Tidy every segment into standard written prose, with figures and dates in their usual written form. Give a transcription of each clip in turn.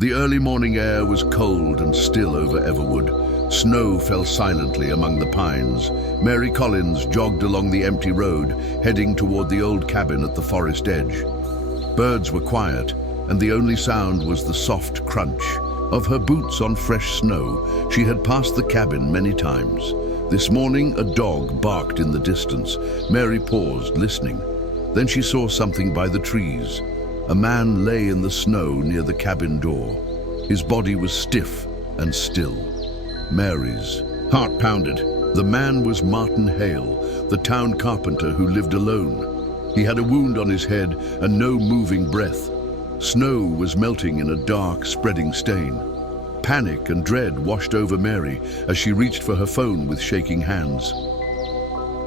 The early morning air was cold and still over Everwood. Snow fell silently among the pines. Mary Collins jogged along the empty road, heading toward the old cabin at the forest edge. Birds were quiet, and the only sound was the soft crunch of her boots on fresh snow. She had passed the cabin many times. This morning, a dog barked in the distance. Mary paused, listening. Then she saw something by the trees. A man lay in the snow near the cabin door. His body was stiff and still. Mary's heart pounded. The man was Martin Hale, the town carpenter who lived alone. He had a wound on his head and no moving breath. Snow was melting in a dark, spreading stain. Panic and dread washed over Mary as she reached for her phone with shaking hands.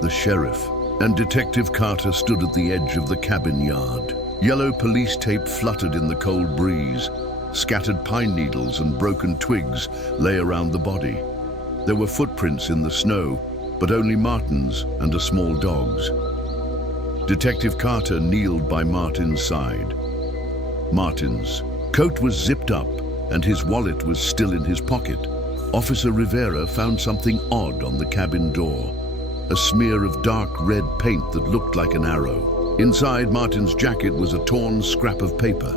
The sheriff and Detective Carter stood at the edge of the cabin yard. Yellow police tape fluttered in the cold breeze. Scattered pine needles and broken twigs lay around the body. There were footprints in the snow, but only Martin's and a small dog's. Detective Carter kneeled by Martin's side. Martin's coat was zipped up and his wallet was still in his pocket. Officer Rivera found something odd on the cabin door. A smear of dark red paint that looked like an arrow. Inside Martin's jacket was a torn scrap of paper.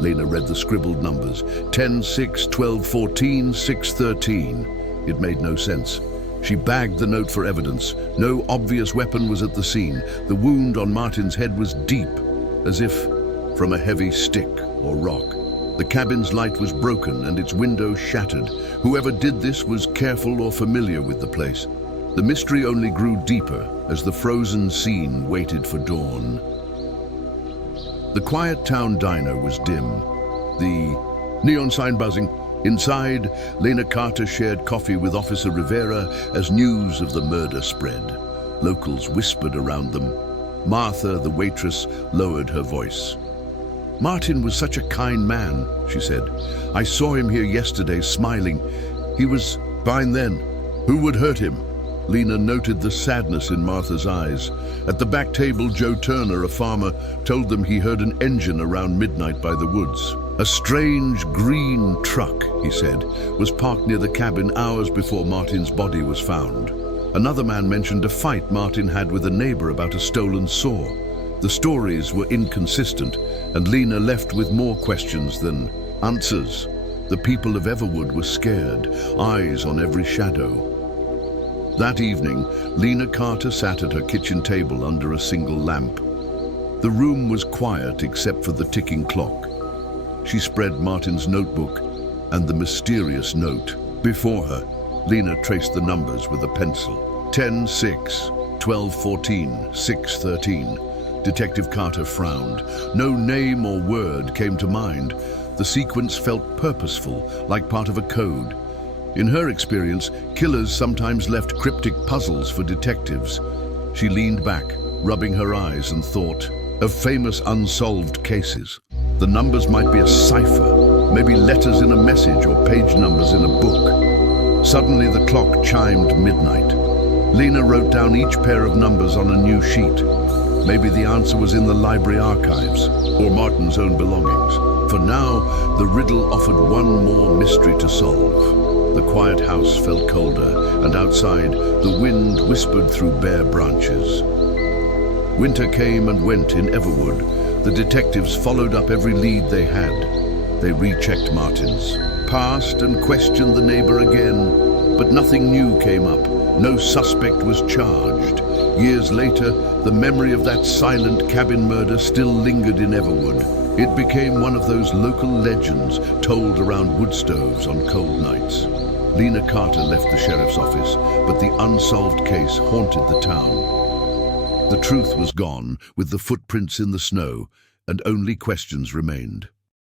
Lena read the scribbled numbers, 10, 6, 12, 14, 6, 13. It made no sense. She bagged the note for evidence. No obvious weapon was at the scene. The wound on Martin's head was deep, as if from a heavy stick or rock. The cabin's light was broken and its window shattered. Whoever did this was careful or familiar with the place. The mystery only grew deeper as the frozen scene waited for dawn. The quiet town diner was dim, the neon sign buzzing. Inside, Lena Carter shared coffee with Officer Rivera as news of the murder spread. Locals whispered around them. Martha, the waitress, lowered her voice. "Martin was such a kind man," she said. "I saw him here yesterday, smiling. He was fine then. Who would hurt him?" Lena noted the sadness in Martha's eyes. At the back table, Joe Turner, a farmer, told them he heard an engine around midnight by the woods. "A strange green truck," he said, "was parked near the cabin hours before Martin's body was found." Another man mentioned a fight Martin had with a neighbor about a stolen saw. The stories were inconsistent, and Lena left with more questions than answers. The people of Everwood were scared, eyes on every shadow. That evening, Lena Carter sat at her kitchen table under a single lamp. The room was quiet except for the ticking clock. She spread Martin's notebook and the mysterious note. Before her, Lena traced the numbers with a pencil. 10, 6, 12, 14, 6, 13. Detective Carter frowned. No name or word came to mind. The sequence felt purposeful, like part of a code. In her experience, killers sometimes left cryptic puzzles for detectives. She leaned back, rubbing her eyes, and thought of famous unsolved cases. The numbers might be a cipher, maybe letters in a message or page numbers in a book. Suddenly the clock chimed midnight. Lena wrote down each pair of numbers on a new sheet. Maybe the answer was in the library archives or Martin's own belongings. For now, the riddle offered one more mystery to solve. The quiet house felt colder, and outside, the wind whispered through bare branches. Winter came and went in Everwood. The detectives followed up every lead they had. They rechecked Martin's past and questioned the neighbor again, but nothing new came up. No suspect was charged. Years later, the memory of that silent cabin murder still lingered in Everwood. It became one of those local legends told around wood stoves on cold nights. Lena Carter left the sheriff's office, but the unsolved case haunted the town. The truth was gone, with the footprints in the snow, and only questions remained.